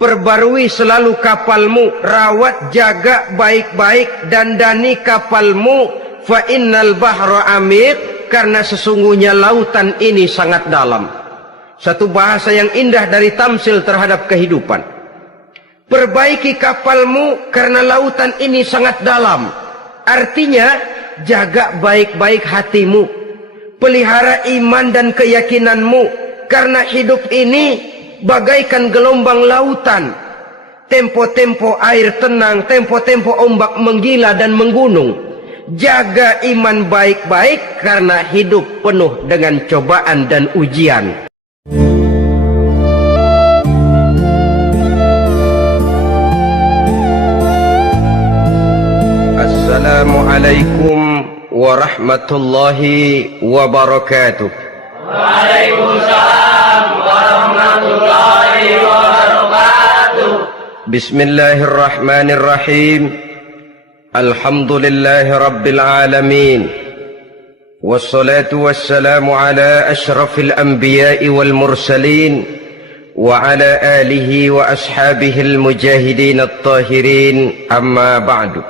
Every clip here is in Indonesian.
Perbarui selalu kapalmu, rawat jaga baik-baik, dandani kapalmu, fa innal bahra amiq, karena sesungguhnya lautan ini sangat dalam. Satu bahasa yang indah dari tamsil terhadap kehidupan. Perbaiki kapalmu karena lautan ini sangat dalam. Artinya jaga baik-baik hatimu, pelihara iman dan keyakinanmu, karena hidup ini bagaikan gelombang lautan. Tempo-tempo air tenang, tempo-tempo ombak menggila dan menggunung. Jaga iman baik-baik karena hidup penuh dengan cobaan dan ujian. Assalamualaikum warahmatullahi wabarakatuh. Waalaikumsalam warahmatullahi wabarakatuh. Bismillahirrahmanirrahim. Alhamdulillahi rabbil alamin. Wassalatu wassalamu ala ashrafil anbiya'i wal mursalin wa ala alihi wa ashabihi al-mujahidin at-tahirin, amma ba'du.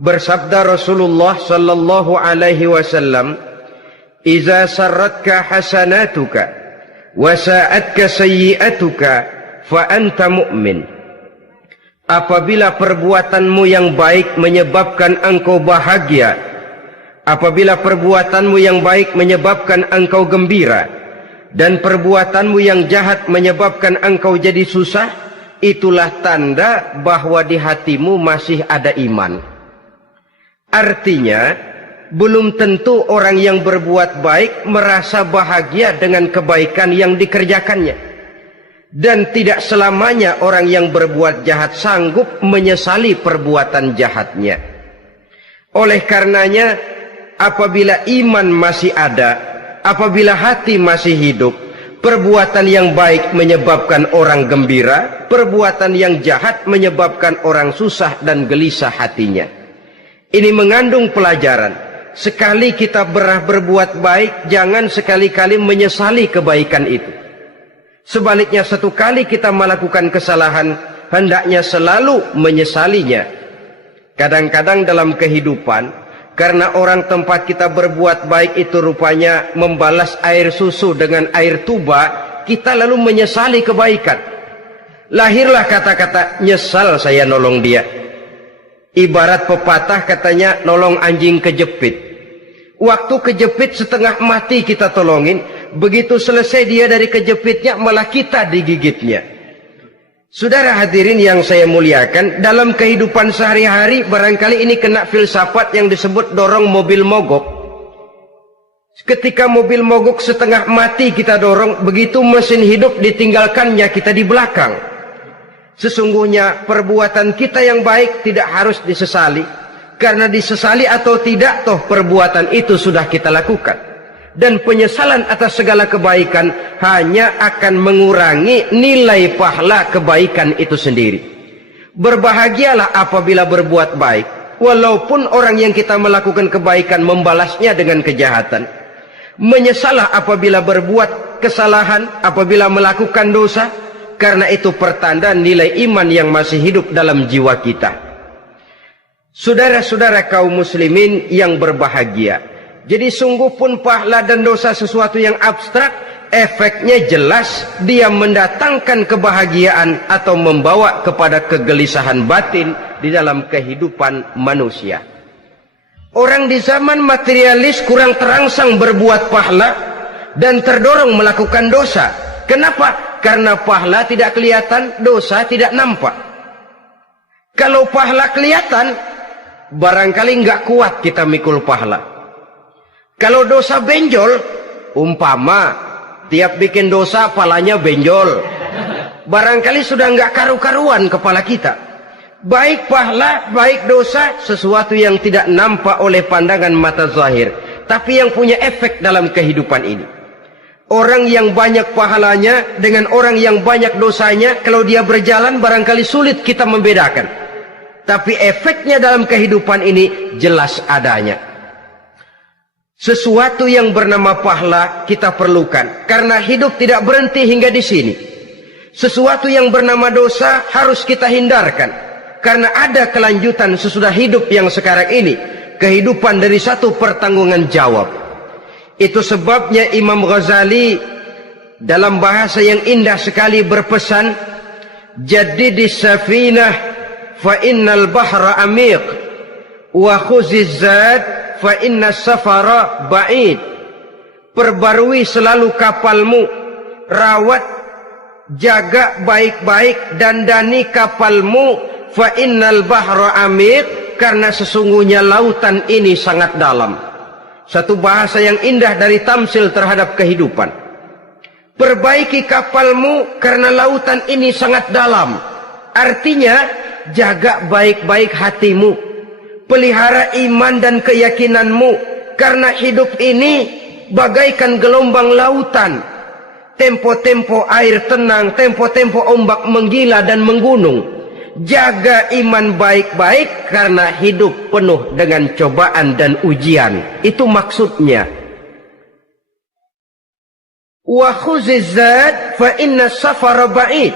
Bersabda Rasulullah sallallahu alaihi wasallam, "Iza sarratka hasanatuka wa sa'atka sayyi'atuka fa anta mu'min." Apabila perbuatanmu yang baik menyebabkan engkau bahagia, apabila perbuatanmu yang baik menyebabkan engkau gembira, dan perbuatanmu yang jahat menyebabkan engkau jadi susah, itulah tanda bahwa di hatimu masih ada iman. Artinya, belum tentu orang yang berbuat baik merasa bahagia dengan kebaikan yang dikerjakannya. Dan tidak selamanya orang yang berbuat jahat sanggup menyesali perbuatan jahatnya. Oleh karenanya, apabila iman masih ada, apabila hati masih hidup, perbuatan yang baik menyebabkan orang gembira, perbuatan yang jahat menyebabkan orang susah dan gelisah hatinya. Ini mengandung pelajaran. Sekali kita berbuat baik, jangan sekali-kali menyesali kebaikan itu. Sebaliknya, satu kali kita melakukan kesalahan, hendaknya selalu menyesalinya. Kadang-kadang dalam kehidupan, karena orang tempat kita berbuat baik itu rupanya membalas air susu dengan air tuba, kita lalu menyesali kebaikan. Lahirlah kata-kata, nyesal saya nolong dia. Ibarat pepatah katanya, nolong anjing kejepit. Waktu kejepit setengah mati kita tolongin, begitu selesai dia dari kejepitnya malah kita digigitnya. Saudara hadirin yang saya muliakan, dalam kehidupan sehari-hari barangkali ini kena filsafat yang disebut dorong mobil mogok. Ketika mobil mogok setengah mati kita dorong, begitu mesin hidup ditinggalkannya kita di belakang. Sesungguhnya perbuatan kita yang baik tidak harus disesali, karena disesali atau tidak, toh perbuatan itu sudah kita lakukan. Dan penyesalan atas segala kebaikan hanya akan mengurangi nilai pahala kebaikan itu sendiri. Berbahagialah apabila berbuat baik, walaupun orang yang kita melakukan kebaikan membalasnya dengan kejahatan. Menyesalah apabila berbuat kesalahan, apabila melakukan dosa, karena itu pertanda nilai iman yang masih hidup dalam jiwa kita. Saudara-saudara kaum muslimin yang berbahagia, jadi sungguh pun pahala dan dosa sesuatu yang abstrak, efeknya jelas dia mendatangkan kebahagiaan atau membawa kepada kegelisahan batin di dalam kehidupan manusia. Orang di zaman materialis kurang terangsang berbuat pahala dan terdorong melakukan dosa. Kenapa? Karena pahala tidak kelihatan, dosa tidak nampak. Kalau pahala kelihatan, barangkali nggak kuat kita mikul pahala. Kalau dosa benjol, umpama tiap bikin dosa palanya benjol, barangkali sudah nggak karu-karuan kepala kita. Baik pahala, baik dosa, sesuatu yang tidak nampak oleh pandangan mata zahir, tapi yang punya efek dalam kehidupan ini. Orang yang banyak pahalanya dengan orang yang banyak dosanya, kalau dia berjalan barangkali sulit kita membedakan. Tapi efeknya dalam kehidupan ini jelas adanya. Sesuatu yang bernama pahala kita perlukan, karena hidup tidak berhenti hingga di sini. Sesuatu yang bernama dosa harus kita hindarkan, karena ada kelanjutan sesudah hidup yang sekarang ini, kehidupan dari satu pertanggungan jawab. Itu sebabnya Imam Ghazali dalam bahasa yang indah sekali berpesan, jaddidis safinah fa innal bahra amiq wa khuziz zad fa inna safara ba'id. Perbarui selalu kapalmu, rawat, jaga baik-baik, dandani kapalmu, fa innal bahra amiq, karena sesungguhnya lautan ini sangat dalam. Satu bahasa yang indah dari tamsil terhadap kehidupan. Perbaiki kapalmu karena lautan ini sangat dalam. Artinya jaga baik-baik hatimu, pelihara iman dan keyakinanmu, karena hidup ini bagaikan gelombang lautan. Tempo-tempo air tenang, tempo-tempo ombak menggila dan menggunung. Jaga iman baik-baik karena hidup penuh dengan cobaan dan ujian. Itu maksudnya. Wa khuziz zad fa inna safara ba'id.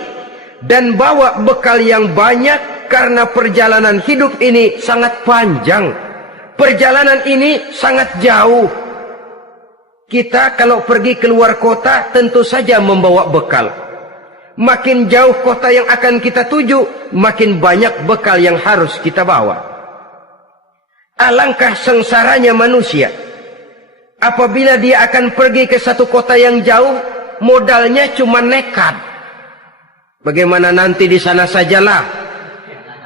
Dan bawa bekal yang banyak karena perjalanan hidup ini sangat panjang. Perjalanan ini sangat jauh. Kita kalau pergi keluar kota tentu saja membawa bekal. Makin jauh kota yang akan kita tuju, makin banyak bekal yang harus kita bawa. Alangkah sengsaranya manusia apabila dia akan pergi ke satu kota yang jauh, modalnya cuma nekat. Bagaimana nanti di sana sajalah.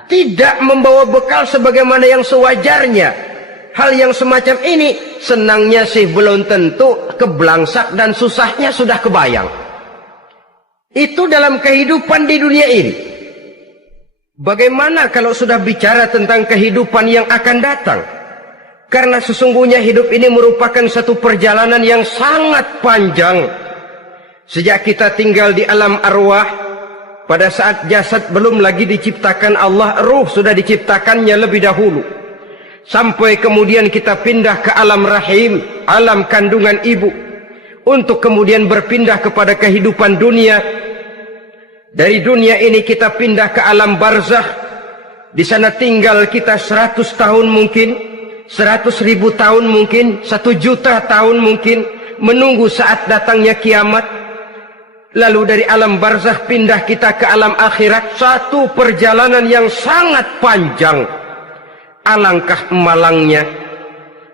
Tidak membawa bekal sebagaimana yang sewajarnya. Hal yang semacam ini senangnya sih belum tentu, keblangsak dan susahnya sudah kebayang. Itu dalam kehidupan di dunia ini. Bagaimana kalau sudah bicara tentang kehidupan yang akan datang? Karena sesungguhnya hidup ini merupakan satu perjalanan yang sangat panjang. Sejak kita tinggal di alam arwah, pada saat jasad belum lagi diciptakan Allah, ruh sudah diciptakannya lebih dahulu. Sampai kemudian kita pindah ke alam rahim, alam kandungan ibu, untuk kemudian berpindah kepada kehidupan dunia. Dari dunia ini kita pindah ke alam barzakh. Di sana tinggal kita 100 tahun mungkin, 100.000 tahun mungkin, 1 juta tahun mungkin, menunggu saat datangnya kiamat. Lalu dari alam barzakh pindah kita ke alam akhirat, satu perjalanan yang sangat panjang. Alangkah malangnya,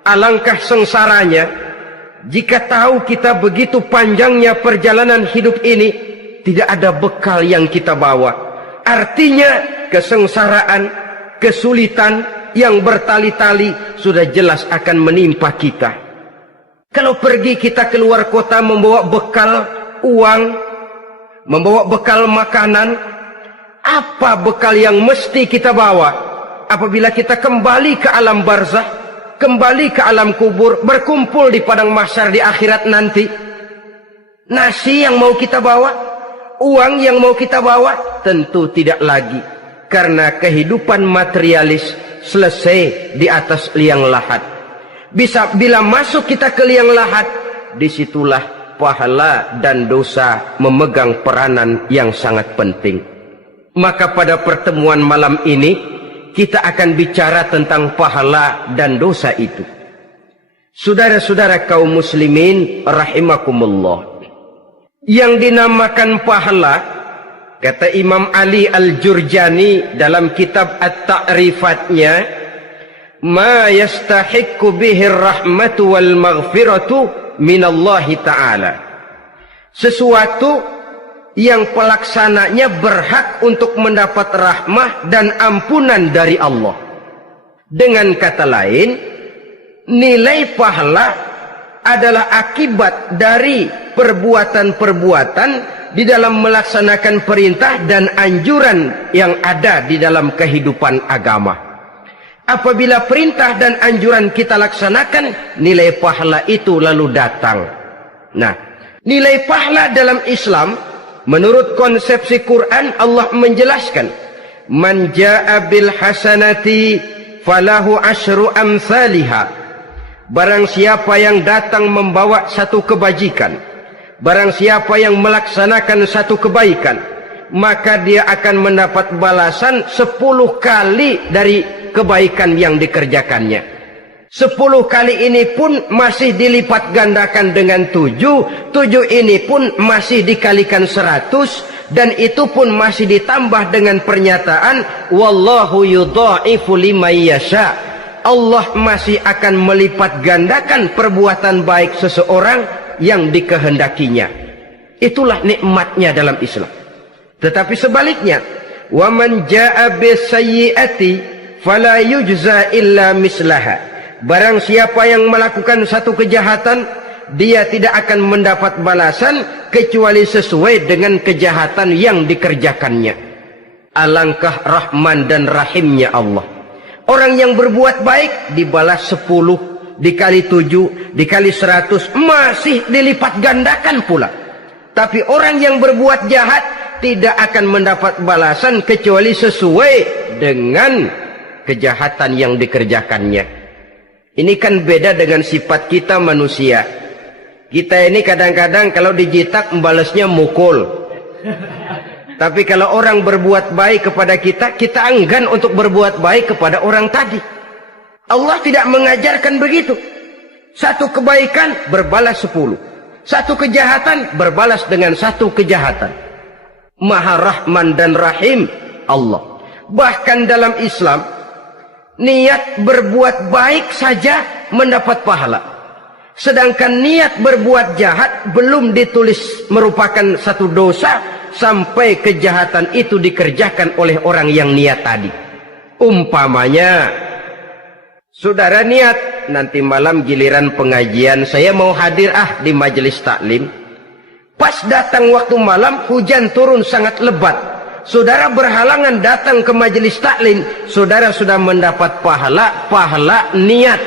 alangkah sengsaranya jika tahu kita begitu panjangnya perjalanan hidup ini, tidak ada bekal yang kita bawa. Artinya kesengsaraan, kesulitan yang bertali-tali sudah jelas akan menimpa kita. Kalau pergi kita keluar kota membawa bekal uang, membawa bekal makanan, apa bekal yang mesti kita bawa? Apabila kita kembali ke alam barzakh, kembali ke alam kubur, berkumpul di padang mahsyar di akhirat nanti, nasi yang mau kita bawa, uang yang mau kita bawa, tentu tidak lagi. Karena kehidupan materialis selesai di atas liang lahat. Bila masuk kita ke liang lahat, disitulah pahala dan dosa memegang peranan yang sangat penting. Maka pada pertemuan malam ini kita akan bicara tentang pahala dan dosa itu. Saudara-saudara kaum muslimin rahimakumullah, yang dinamakan pahala, kata Imam Ali Al-Jurjani dalam kitab At-Ta'rifatnya, ma yastahiqqu bihi rahmatu wal maghfiratu minallahi ta'ala. Sesuatu yang pelaksananya berhak untuk mendapat rahmah dan ampunan dari Allah. Dengan kata lain, nilai pahala adalah akibat dari perbuatan-perbuatan di dalam melaksanakan perintah dan anjuran yang ada di dalam kehidupan agama. Apabila perintah dan anjuran kita laksanakan, nilai pahala itu lalu datang. Nah, nilai pahala dalam Islam menurut konsepsi Quran, Allah menjelaskan, man jaa bil hasanati falahu asyru amsalihha. Barang siapa yang datang membawa satu kebajikan, barang siapa yang melaksanakan satu kebaikan, maka dia akan mendapat balasan 10 kali dari kebaikan yang dikerjakannya. 10 kali ini pun masih dilipat gandakan dengan 7. 7 ini pun masih dikalikan 100. Dan itu pun masih ditambah dengan pernyataan wallahu yudha'ifu liman yasha. Allah masih akan melipat gandakan perbuatan baik seseorang yang dikehendakinya. Itulah nikmatnya dalam Islam. Tetapi sebaliknya, wa man jaa'a bisayyi'ati fala yujza illa mislaha. Barang siapa yang melakukan satu kejahatan, dia tidak akan mendapat balasan kecuali sesuai dengan kejahatan yang dikerjakannya. Alangkah rahman dan rahimnya Allah. Orang yang berbuat baik dibalas 10, dikali 7, dikali 100, masih dilipat gandakan pula. Tapi orang yang berbuat jahat tidak akan mendapat balasan kecuali sesuai dengan kejahatan yang dikerjakannya. Ini kan beda dengan sifat kita manusia. Kita ini kadang-kadang kalau dijitak membalasnya mukul. Tapi kalau orang berbuat baik kepada kita, kita enggan untuk berbuat baik kepada orang tadi. Allah tidak mengajarkan begitu. Satu kebaikan berbalas 10. Satu kejahatan berbalas dengan satu kejahatan. Maha Rahman dan Rahim Allah. Bahkan dalam Islam, niat berbuat baik saja mendapat pahala. Sedangkan niat berbuat jahat belum ditulis merupakan satu dosa sampai kejahatan itu dikerjakan oleh orang yang niat tadi. Umpamanya, saudara niat nanti malam giliran pengajian saya mau hadir di majelis taklim. Pas datang waktu malam hujan turun sangat lebat. Saudara berhalangan datang ke majelis taklim, saudara sudah mendapat pahala niat.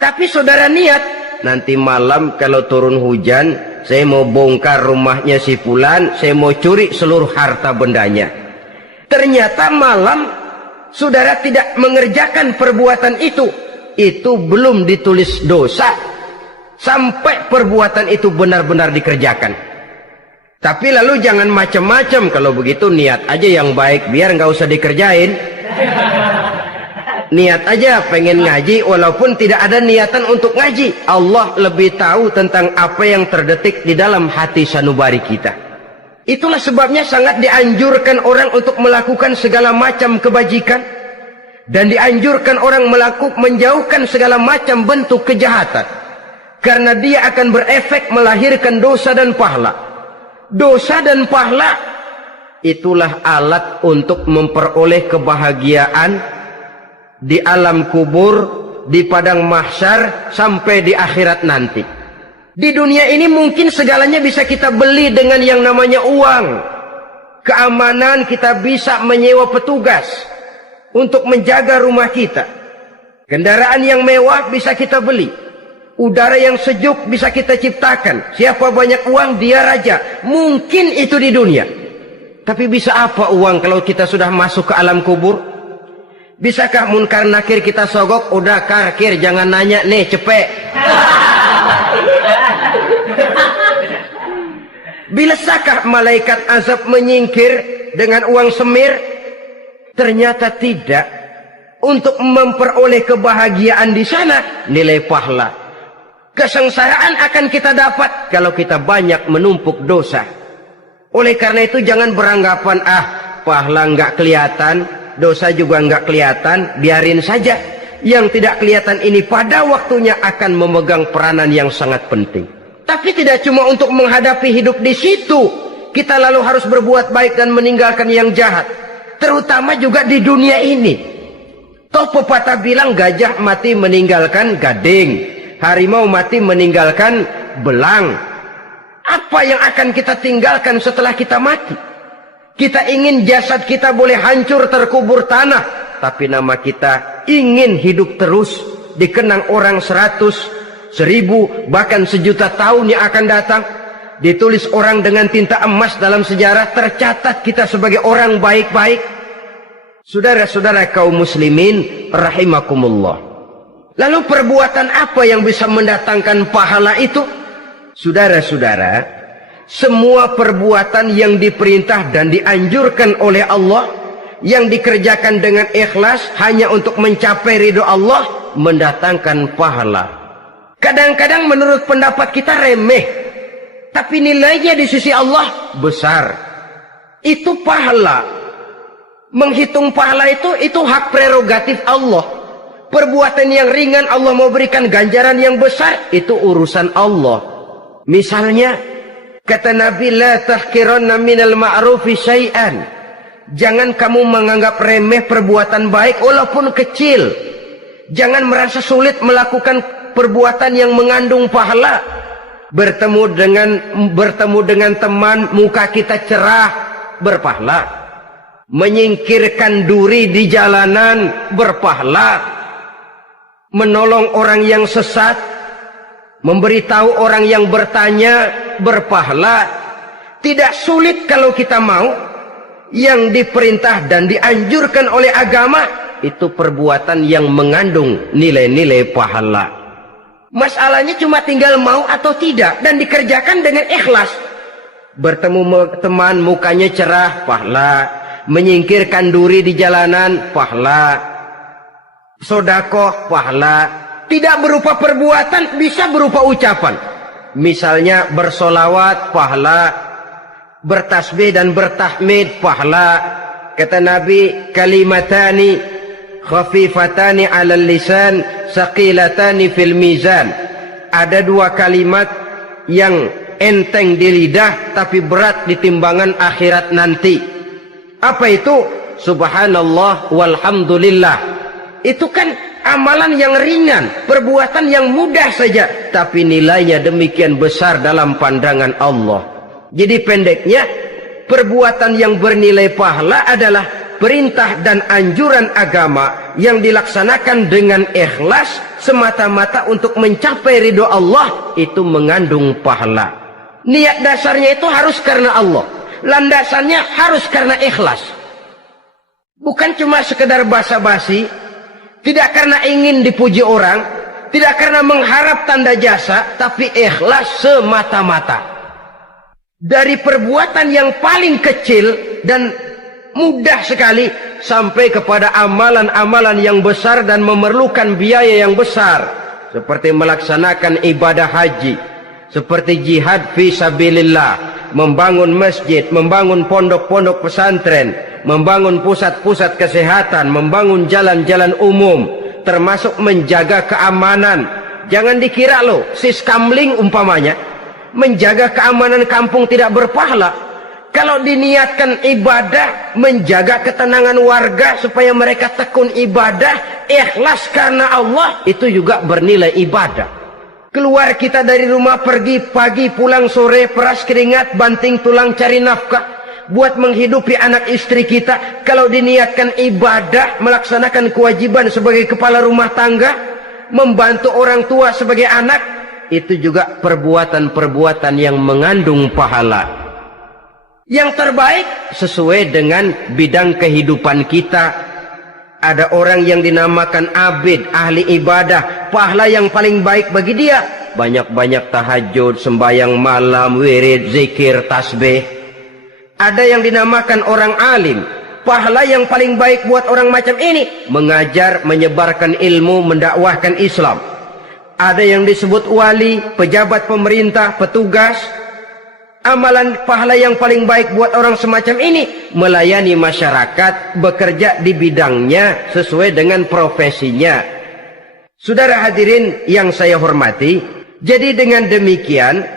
Tapi saudara niat, nanti malam kalau turun hujan, saya mau bongkar rumahnya si fulan, saya mau curi seluruh harta bendanya. Ternyata malam saudara tidak mengerjakan perbuatan itu belum ditulis dosa sampai perbuatan itu benar-benar dikerjakan. Tapi lalu jangan macam-macam. Kalau begitu niat aja yang baik, biar nggak usah dikerjain. Niat aja pengen ngaji walaupun tidak ada niatan untuk ngaji. Allah lebih tahu tentang apa yang terdetik di dalam hati sanubari kita. Itulah sebabnya sangat dianjurkan orang untuk melakukan segala macam kebajikan, dan dianjurkan orang menjauhkan segala macam bentuk kejahatan, karena dia akan berefek melahirkan dosa dan pahala. Dosa dan pahala itulah alat untuk memperoleh kebahagiaan di alam kubur, di padang mahsyar, sampai di akhirat nanti. Di dunia ini mungkin segalanya bisa kita beli dengan yang namanya uang. Keamanan kita bisa menyewa petugas untuk menjaga rumah kita. Kendaraan yang mewah bisa kita beli. Udara yang sejuk bisa kita ciptakan. Siapa banyak uang, dia raja. Mungkin itu di dunia. Tapi bisa apa uang kalau kita sudah masuk ke alam kubur? Bisakah munkar nakir kita sogok? Udah karkir, jangan nanya nih, cepet. Bisakah malaikat azab menyingkir dengan uang semir? Ternyata tidak. Untuk memperoleh kebahagiaan di sana, nilai pahala. Kesengsaraan akan kita dapat kalau kita banyak menumpuk dosa. Oleh karena itu jangan beranggapan pahala nggak kelihatan, dosa juga nggak kelihatan, biarin saja. Yang tidak kelihatan ini pada waktunya akan memegang peranan yang sangat penting. Tapi tidak cuma untuk menghadapi hidup di situ kita lalu harus berbuat baik dan meninggalkan yang jahat. Terutama juga di dunia ini. Toh pepatah bilang gajah mati meninggalkan gading, harimau mati meninggalkan belang. Apa yang akan kita tinggalkan setelah kita mati? Kita ingin jasad kita boleh hancur terkubur tanah, tapi nama kita ingin hidup terus, dikenang orang 100, 1000, bahkan 1.000.000 tahun yang akan datang. Ditulis orang dengan tinta emas dalam sejarah, tercatat kita sebagai orang baik-baik. Saudara-saudara kaum muslimin rahimakumullah. Lalu perbuatan apa yang bisa mendatangkan pahala itu? Saudara-saudara, semua perbuatan yang diperintah dan dianjurkan oleh Allah, yang dikerjakan dengan ikhlas hanya untuk mencapai ridho Allah, mendatangkan pahala. Kadang-kadang menurut pendapat kita remeh, tapi nilainya di sisi Allah besar. Itu pahala. Menghitung pahala itu hak prerogatif Allah. Perbuatan yang ringan Allah mau berikan ganjaran yang besar, itu urusan Allah. Misalnya, kata Nabi, la tahkiranna minal ma'rufi syai'an. Jangan kamu menganggap remeh perbuatan baik walaupun kecil. Jangan merasa sulit melakukan perbuatan yang mengandung pahala. Bertemu dengan teman, muka kita cerah, berpahala. Menyingkirkan duri di jalanan, berpahala. Menolong orang yang sesat, memberitahu orang yang bertanya, berpahala. Tidak sulit kalau kita mau. Yang diperintah dan dianjurkan oleh agama, itu perbuatan yang mengandung nilai-nilai pahala. Masalahnya cuma tinggal mau atau tidak, dan dikerjakan dengan ikhlas. Bertemu teman, mukanya cerah, pahala. Menyingkirkan duri di jalanan, pahala. Sodakoh, pahala. Tidak berupa perbuatan, bisa berupa ucapan. Misalnya bersolawat, pahala. Bertasbih dan bertahmid, pahala. Kata Nabi, kalimatani khafifatani 'alal lisan, saqilatani fil mizan. Ada dua kalimat yang enteng di lidah tapi berat di timbangan akhirat nanti. Apa itu? Subhanallah walhamdulillah. Itu kan amalan yang ringan, perbuatan yang mudah saja, tapi nilainya demikian besar dalam pandangan Allah. Jadi pendeknya, perbuatan yang bernilai pahala adalah perintah dan anjuran agama yang dilaksanakan dengan ikhlas semata-mata untuk mencapai ridho Allah, itu mengandung pahala. Niat dasarnya itu harus karena Allah, landasannya harus karena ikhlas. Bukan cuma sekedar basa-basi, tidak karena ingin dipuji orang, tidak karena mengharap tanda jasa, tapi ikhlas semata-mata. Dari perbuatan yang paling kecil dan mudah sekali sampai kepada amalan-amalan yang besar dan memerlukan biaya yang besar, seperti melaksanakan ibadah haji, seperti jihad fi sabilillah, membangun masjid, membangun pondok-pondok pesantren, membangun pusat-pusat kesehatan, membangun jalan-jalan umum, termasuk menjaga keamanan. Jangan dikira loh, siskamling umpamanya, menjaga keamanan kampung tidak berpahala. Kalau diniatkan ibadah, menjaga ketenangan warga supaya mereka tekun ibadah, ikhlas karena Allah, itu juga bernilai ibadah. Keluar kita dari rumah, pergi pagi, pulang sore, peras keringat, banting tulang cari nafkah buat menghidupi anak istri kita. Kalau diniatkan ibadah, melaksanakan kewajiban sebagai kepala rumah tangga, membantu orang tua sebagai anak, itu juga perbuatan-perbuatan yang mengandung pahala. Yang terbaik sesuai dengan bidang kehidupan kita. Ada orang yang dinamakan abid, ahli ibadah, pahala yang paling baik bagi dia, banyak-banyak tahajud, sembahyang malam, wirid, zikir, tasbih. Ada yang dinamakan orang alim, pahala yang paling baik buat orang macam ini, mengajar, menyebarkan ilmu, mendakwahkan Islam. Ada yang disebut wali, pejabat pemerintah, petugas. Amalan pahala yang paling baik buat orang semacam ini, melayani masyarakat, bekerja di bidangnya sesuai dengan profesinya. Saudara hadirin yang saya hormati, jadi dengan demikian,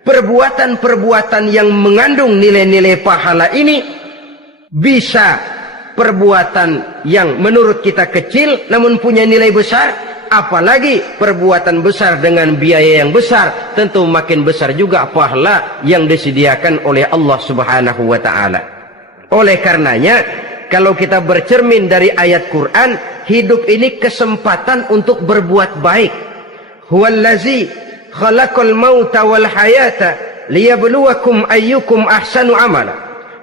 perbuatan-perbuatan yang mengandung nilai-nilai pahala ini, bisa perbuatan yang menurut kita kecil namun punya nilai besar. Apalagi perbuatan besar dengan biaya yang besar, tentu makin besar juga pahala yang disediakan oleh Allah Subhanahu wa ta'ala. Oleh karenanya, kalau kita bercermin dari ayat Quran, hidup ini kesempatan untuk berbuat baik. Huwallazi khalaqal mauta wal hayata liyabluwakum ayyukum ahsanu amala.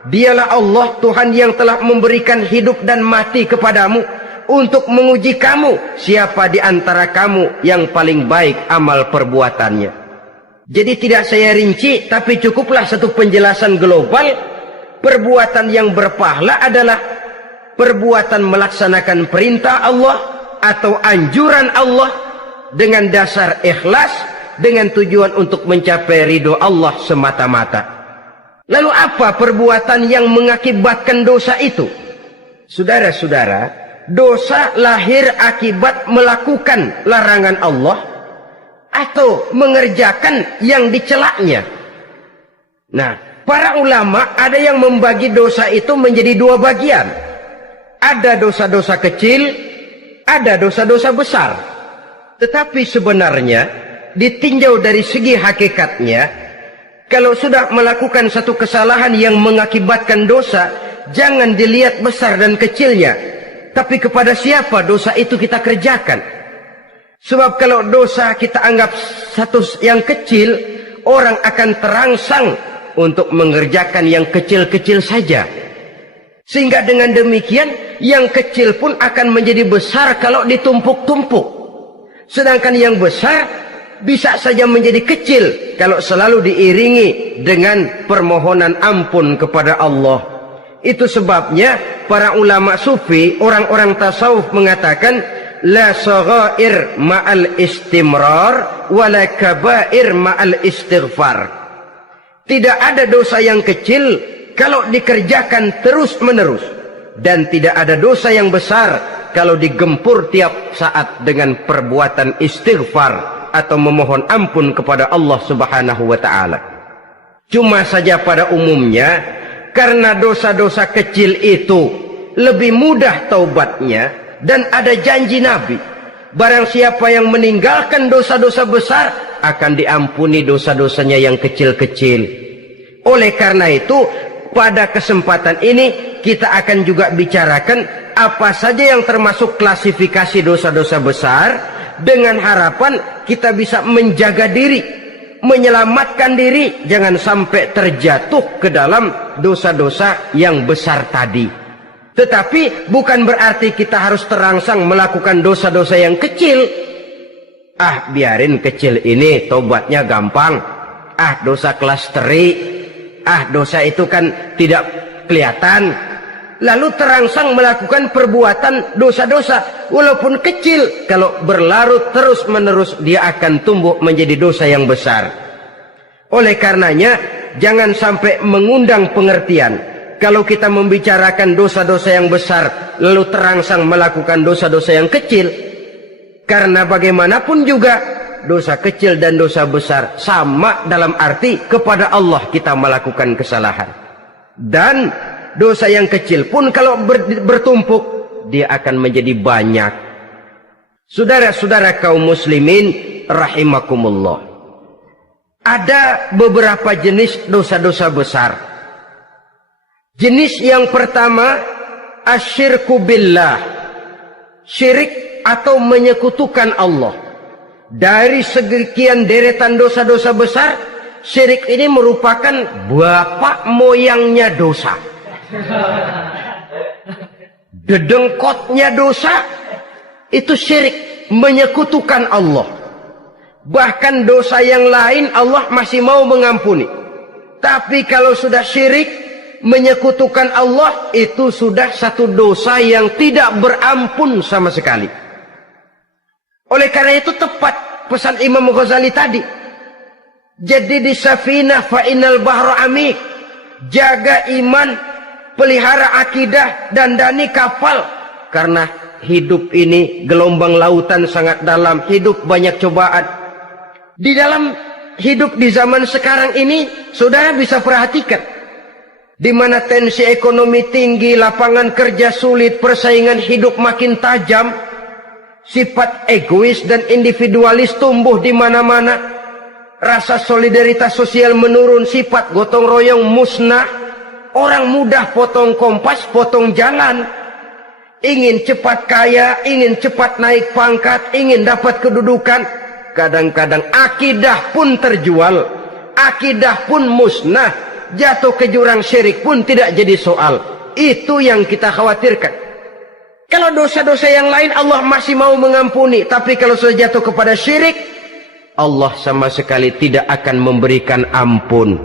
Dialah Allah, Tuhan yang telah memberikan hidup dan mati kepadamu untuk menguji kamu, siapa di antara kamu yang paling baik amal perbuatannya. Jadi tidak saya rinci, tapi cukuplah satu penjelasan global. Perbuatan yang berpahala adalah perbuatan melaksanakan perintah Allah atau anjuran Allah dengan dasar ikhlas, dengan tujuan untuk mencapai ridho Allah semata-mata. Lalu apa perbuatan yang mengakibatkan dosa itu? Saudara-saudara, dosa lahir akibat melakukan larangan Allah atau mengerjakan yang dicelaknya. Nah, para ulama ada yang membagi dosa itu menjadi dua bagian. Ada dosa-dosa kecil, ada dosa-dosa besar. Tetapi sebenarnya ditinjau dari segi hakikatnya, kalau sudah melakukan satu kesalahan yang mengakibatkan dosa, jangan dilihat besar dan kecilnya, tapi kepada siapa dosa itu kita kerjakan. Sebab kalau dosa kita anggap satu yang kecil, orang akan terangsang untuk mengerjakan yang kecil-kecil saja. Sehingga dengan demikian, yang kecil pun akan menjadi besar kalau ditumpuk-tumpuk. Sedangkan yang besar bisa saja menjadi kecil kalau selalu diiringi dengan permohonan ampun kepada Allah. Itu sebabnya para ulama sufi, orang-orang tasawuf mengatakan, la saghair ma'al istimrar wala kabair ma'al istighfar. Tidak ada dosa yang kecil kalau dikerjakan terus-menerus, dan tidak ada dosa yang besar kalau digempur tiap saat dengan perbuatan istighfar atau memohon ampun kepada Allah Subhanahu wa taala. Cuma saja pada umumnya, karena dosa-dosa kecil itu lebih mudah taubatnya, dan ada janji Nabi, barang siapa yang meninggalkan dosa-dosa besar akan diampuni dosa-dosanya yang kecil-kecil. Oleh karena itu, pada kesempatan ini kita akan juga bicarakan apa saja yang termasuk klasifikasi dosa-dosa besar, dengan harapan kita bisa menjaga diri, menyelamatkan diri, jangan sampai terjatuh ke dalam dosa-dosa yang besar tadi. Tetapi bukan berarti kita harus terangsang melakukan dosa-dosa yang kecil. Ah, biarin kecil ini, tobatnya gampang. Ah, dosa kelas teri. Ah, dosa itu kan tidak kelihatan. Lalu terangsang melakukan perbuatan dosa-dosa walaupun kecil. Kalau berlarut terus-menerus, dia akan tumbuh menjadi dosa yang besar. Oleh karenanya, jangan sampai mengundang pengertian kalau kita membicarakan dosa-dosa yang besar lalu terangsang melakukan dosa-dosa yang kecil. Karena bagaimanapun juga dosa kecil dan dosa besar sama dalam arti kepada Allah kita melakukan kesalahan. Dan dosa yang kecil pun kalau bertumpuk, dia akan menjadi banyak. Saudara-saudara kaum muslimin rahimakumullah, ada beberapa jenis dosa-dosa besar. Jenis yang pertama, asyirku billah, syirik atau menyekutukan Allah. Dari sekian deretan dosa-dosa besar, syirik ini merupakan bapak moyangnya dosa. Dedengkotnya dosa, itu syirik, menyekutukan Allah. Bahkan dosa yang lain Allah masih mau mengampuni. Tapi kalau sudah syirik, menyekutukan Allah, itu sudah satu dosa yang tidak berampun sama sekali. Oleh karena itu tepat pesan Imam Ghazali tadi, jadi di safinah fa innal bahra amik, jaga iman, pelihara akidah, dandani kapal, karena hidup ini gelombang lautan sangat dalam, hidup banyak cobaan. Di dalam hidup di zaman sekarang ini, saudara bisa perhatikan, di mana tensi ekonomi tinggi, lapangan kerja sulit, persaingan hidup makin tajam, sifat egois dan individualis tumbuh di mana-mana, rasa solidaritas sosial menurun, sifat gotong royong musnah, orang mudah potong kompas, potong jalan, ingin cepat kaya, ingin cepat naik pangkat, ingin dapat kedudukan. Kadang-kadang akidah pun terjual, akidah pun musnah, jatuh ke jurang syirik pun tidak jadi soal. Itu yang kita khawatirkan. Kalau dosa-dosa yang lain Allah masih mau mengampuni, tapi kalau sudah jatuh kepada syirik, Allah sama sekali tidak akan memberikan ampun.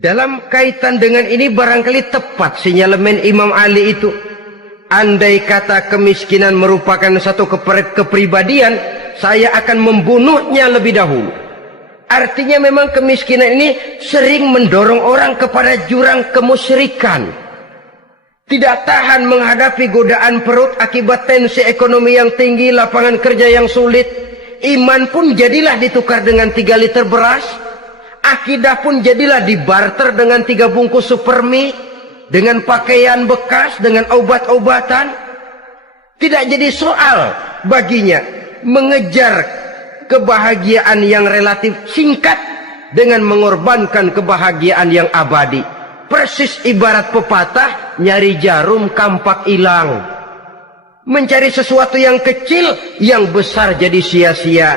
Dalam kaitan dengan ini barangkali tepat sinyalemen Imam Ali itu. Andai kata kemiskinan merupakan satu kepribadian, saya akan membunuhnya lebih dahulu. Artinya memang kemiskinan ini sering mendorong orang kepada jurang kemusyrikan. Tidak tahan menghadapi godaan perut akibat tensi ekonomi yang tinggi, lapangan kerja yang sulit. Iman pun jadilah ditukar dengan 3 liter beras. Akidah pun jadilah dibarter dengan 3 bungkus supermi, dengan pakaian bekas, dengan obat-obatan. Tidak jadi soal baginya mengejar kebahagiaan yang relatif singkat dengan mengorbankan kebahagiaan yang abadi. Persis ibarat pepatah, nyari jarum kampak hilang. Mencari sesuatu yang kecil, yang besar jadi sia-sia.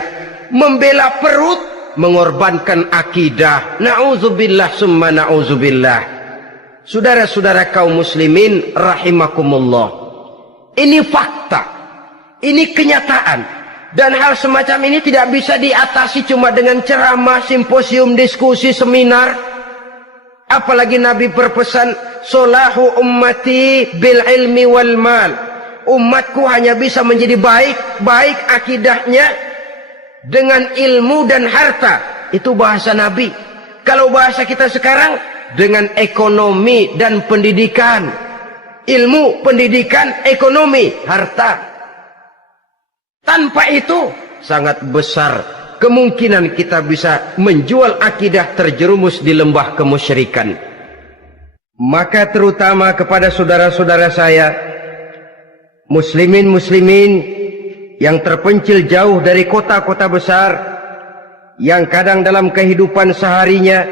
Membela perut, mengorbankan akidah. Na'udzubillah summa na'udzubillah. Saudara-saudara kaum muslimin rahimakumullah. Ini fakta. Ini kenyataan. Dan hal semacam ini tidak bisa diatasi cuma dengan ceramah, simposium, diskusi, seminar. Apalagi Nabi berpesan, solahu ummati bil ilmi wal mal. Umatku hanya bisa menjadi baik akidahnya dengan ilmu dan harta. Itu bahasa Nabi. Kalau bahasa kita sekarang, dengan ekonomi dan pendidikan. Ilmu, pendidikan, ekonomi, harta. Tanpa itu sangat besar kemungkinan kita bisa menjual akidah terjerumus di lembah kemusyrikan. Maka terutama kepada saudara-saudara saya, muslimin yang terpencil jauh dari kota-kota besar, yang kadang dalam kehidupan seharinya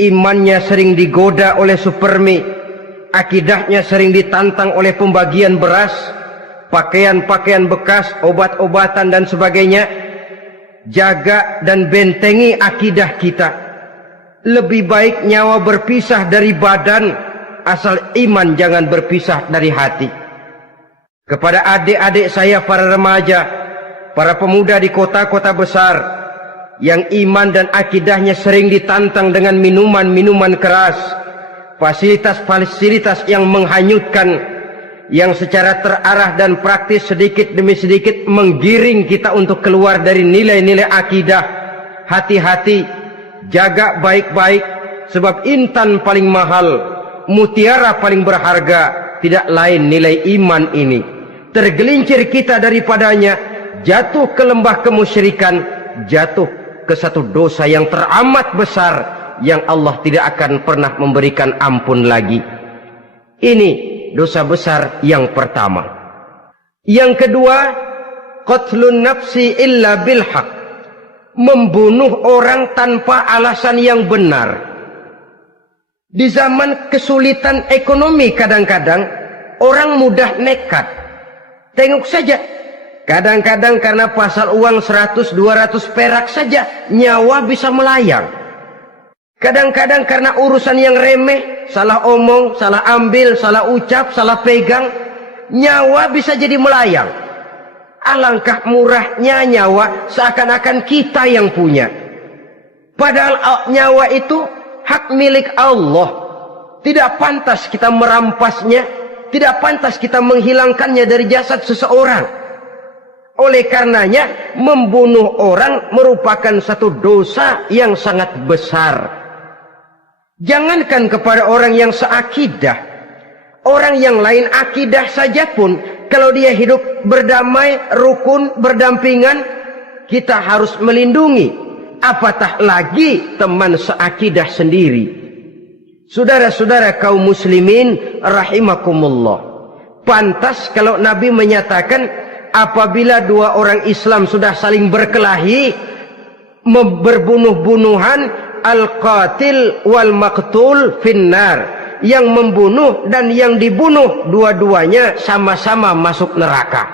imannya sering digoda oleh supermi, akidahnya sering ditantang oleh pembagian beras, pakaian-pakaian bekas, obat-obatan dan sebagainya. Jaga dan bentengi akidah kita. Lebih baik nyawa berpisah dari badan, asal iman jangan berpisah dari hati. Kepada adik-adik saya para remaja, para pemuda di kota-kota besar, yang iman dan akidahnya sering ditantang dengan minuman-minuman keras, fasilitas-fasilitas yang menghanyutkan, yang secara terarah dan praktis sedikit demi sedikit menggiring kita untuk keluar dari nilai-nilai akidah. Hati-hati, jaga baik-baik, sebab intan paling mahal, mutiara paling berharga, tidak lain nilai iman ini. Tergelincir kita daripadanya, jatuh ke lembah kemusyrikan, jatuh ke satu dosa yang teramat besar, yang Allah tidak akan pernah memberikan ampun lagi. Ini dosa besar yang pertama. Yang kedua, qatlun nafsi illa bil haq. Membunuh orang tanpa alasan yang benar. Di zaman kesulitan ekonomi kadang-kadang orang mudah nekat. Tengok saja, kadang-kadang karena pasal uang 100-200 perak saja nyawa bisa melayang. Kadang-kadang karena urusan yang remeh, salah omong, salah ambil, salah ucap, salah pegang, nyawa bisa jadi melayang. Alangkah murahnya nyawa, seakan-akan kita yang punya. Padahal nyawa itu hak milik Allah. Tidak pantas kita merampasnya, tidak pantas kita menghilangkannya dari jasad seseorang. Oleh karenanya, membunuh orang merupakan satu dosa yang sangat besar. Jangankan kepada orang yang seakidah, orang yang lain akidah saja pun, kalau dia hidup berdamai, rukun, berdampingan, kita harus melindungi. Apatah lagi teman seakidah sendiri. Saudara-saudara kaum muslimin rahimakumullah. Pantas kalau Nabi menyatakan, apabila dua orang Islam sudah saling berkelahi, berbunuh-bunuhan, al-qatil wal maqtul finnar, yang membunuh dan yang dibunuh dua-duanya sama-sama masuk neraka.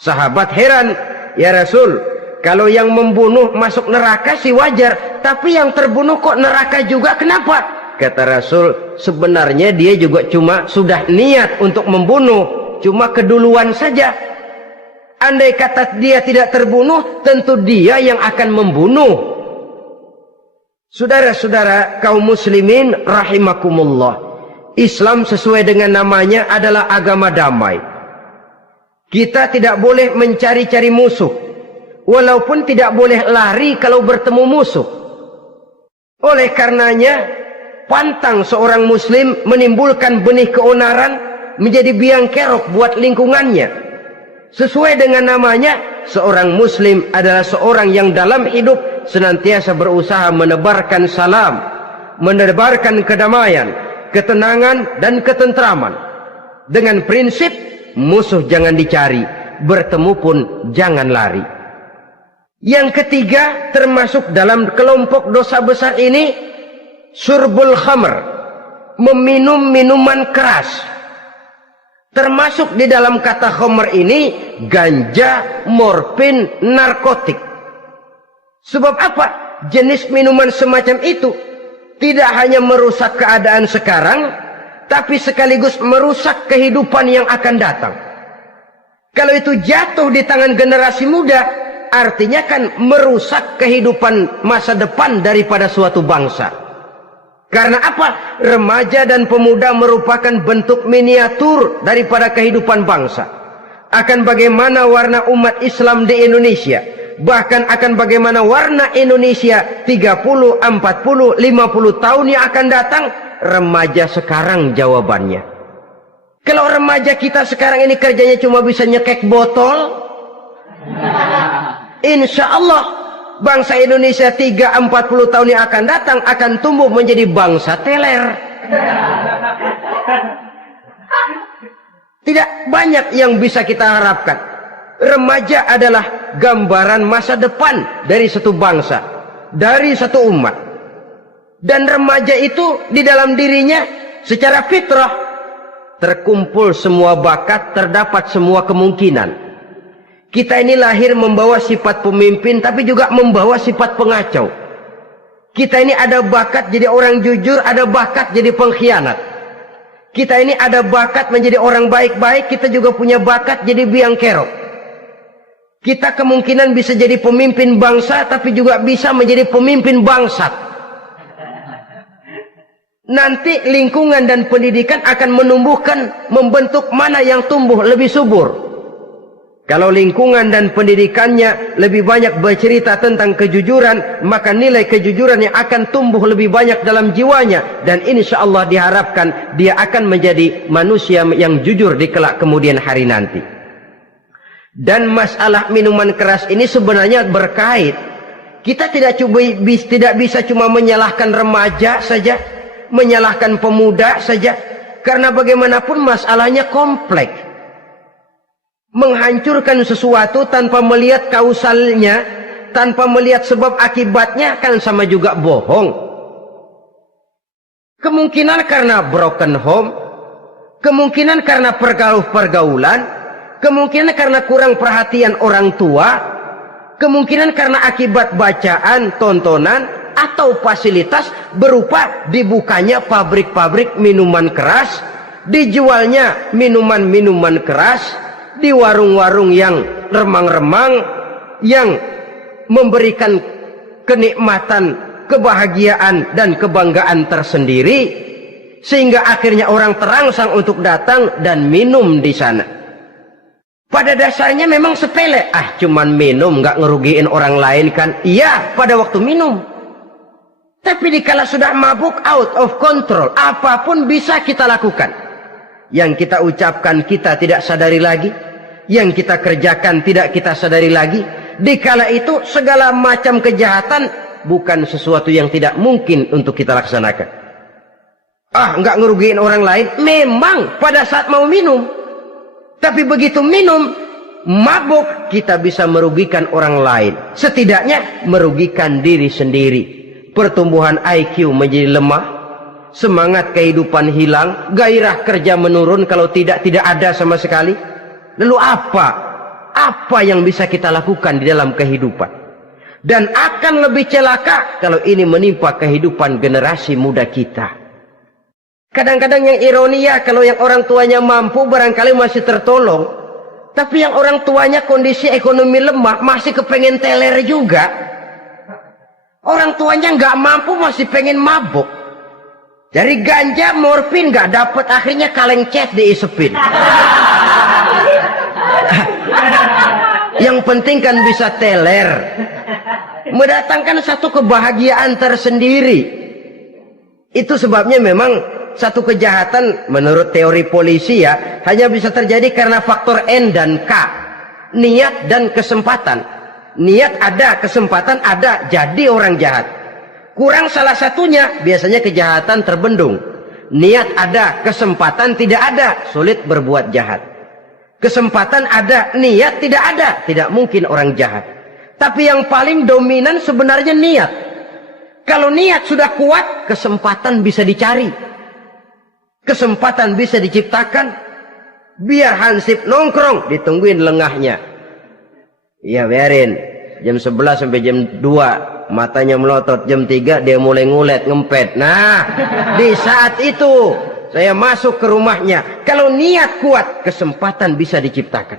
Sahabat heran, ya Rasul, kalau yang membunuh masuk neraka sih wajar, tapi yang terbunuh kok neraka juga, kenapa? Kata Rasul, sebenarnya dia juga cuma sudah niat untuk membunuh, cuma keduluan saja. Andai kata dia tidak terbunuh, tentu dia yang akan membunuh. Saudara-saudara kaum muslimin rahimakumullah, Islam sesuai dengan namanya adalah agama damai. Kita tidak boleh mencari-cari musuh, walaupun tidak boleh lari kalau bertemu musuh. Oleh karenanya, pantang seorang muslim menimbulkan benih keonaran menjadi biang kerok buat lingkungannya. Sesuai dengan namanya, seorang muslim adalah seorang yang dalam hidup senantiasa berusaha menebarkan salam, menebarkan kedamaian, ketenangan dan ketentraman. Dengan prinsip musuh jangan dicari, bertemu pun jangan lari. Yang ketiga, termasuk dalam kelompok dosa besar ini, syurbul khamr, meminum minuman keras. Termasuk di dalam kata khamr ini ganja, morfin, narkotik. Sebab apa? Jenis minuman semacam itu tidak hanya merusak keadaan sekarang, tapi sekaligus merusak kehidupan yang akan datang. Kalau itu jatuh di tangan generasi muda, artinya kan merusak kehidupan masa depan daripada suatu bangsa. Karena apa? Remaja dan pemuda merupakan bentuk miniatur daripada kehidupan bangsa. Akan bagaimana warna umat Islam di Indonesia, bahkan akan bagaimana warna Indonesia 30, 40, 50 tahun yang akan datang, remaja sekarang jawabannya. Kalau remaja kita sekarang ini kerjanya cuma bisa nyekek botol, insya Allah bangsa Indonesia 30-40 tahun yang akan datang akan tumbuh menjadi bangsa teler. Tidak banyak yang bisa kita harapkan. Remaja adalah gambaran masa depan dari satu bangsa, dari satu umat. Dan remaja itu di dalam dirinya secara fitrah terkumpul semua bakat, terdapat semua kemungkinan. Kita ini lahir membawa sifat pemimpin, tapi juga membawa sifat pengacau. Kita ini ada bakat jadi orang jujur, ada bakat jadi pengkhianat. Kita ini ada bakat menjadi orang baik-baik, kita juga punya bakat jadi biang kerok. Kita kemungkinan bisa jadi pemimpin bangsa, tapi juga bisa menjadi pemimpin bangsat. Nanti lingkungan dan pendidikan akan menumbuhkan, membentuk mana yang tumbuh lebih subur. Kalau lingkungan dan pendidikannya lebih banyak bercerita tentang kejujuran, maka nilai kejujuran yang akan tumbuh lebih banyak dalam jiwanya. Dan insya Allah diharapkan dia akan menjadi manusia yang jujur di kelak kemudian hari nanti. Dan masalah minuman keras ini sebenarnya berkait. Kita tidak bisa cuma menyalahkan remaja saja, menyalahkan pemuda saja. Karena bagaimanapun masalahnya kompleks. Menghancurkan sesuatu tanpa melihat kausalnya, tanpa melihat sebab akibatnya, kan sama juga bohong. Kemungkinan karena broken home, kemungkinan karena pergaulan, kemungkinan karena kurang perhatian orang tua, kemungkinan karena akibat bacaan, tontonan, atau fasilitas berupa dibukanya pabrik-pabrik minuman keras, dijualnya minuman-minuman keras, di warung-warung yang remang-remang, yang memberikan kenikmatan, kebahagiaan dan kebanggaan tersendiri, sehingga akhirnya orang terangsang untuk datang dan minum di sana. Pada dasarnya memang sepele, cuman minum, nggak ngerugiin orang lain kan? Iya, pada waktu minum. Tapi dikala sudah mabuk, out of control, apapun bisa kita lakukan. Yang kita ucapkan kita tidak sadari lagi, yang kita kerjakan tidak kita sadari lagi. Dikala itu segala macam kejahatan bukan sesuatu yang tidak mungkin untuk kita laksanakan. Nggak ngerugiin orang lain, memang pada saat mau minum. Tapi begitu minum, mabuk, kita bisa merugikan orang lain. Setidaknya merugikan diri sendiri. Pertumbuhan IQ menjadi lemah, semangat kehidupan hilang, gairah kerja menurun, kalau tidak ada sama sekali. Lalu apa yang bisa kita lakukan di dalam kehidupan? Dan akan lebih celaka kalau ini menimpa kehidupan generasi muda kita. Kadang-kadang yang ironi ya, kalau yang orang tuanya mampu barangkali masih tertolong. Tapi yang orang tuanya kondisi ekonomi lemah masih kepengen teler juga. Orang tuanya nggak mampu masih pengen mabuk. Dari ganja, morfin nggak dapet, akhirnya kaleng cat diisepin. Yang penting kan bisa teler, mendatangkan satu kebahagiaan tersendiri. Itu sebabnya memang satu kejahatan menurut teori polisi ya hanya bisa terjadi karena faktor N dan K, niat dan kesempatan. Niat ada, kesempatan ada, jadi orang jahat. Kurang salah satunya, biasanya kejahatan terbendung. Niat ada, kesempatan tidak ada, sulit berbuat jahat. Kesempatan ada, niat tidak ada, tidak mungkin orang jahat. Tapi yang paling dominan sebenarnya niat. Kalau niat sudah kuat, kesempatan bisa dicari. Kesempatan bisa diciptakan. Biar Hansip nongkrong, ditungguin lengahnya. Iya biarin. Jam 11 sampai jam 2, matanya melotot. Jam 3 dia mulai ngulet, ngempet. Nah, di saat itu saya masuk ke rumahnya. Kalau niat kuat, kesempatan bisa diciptakan.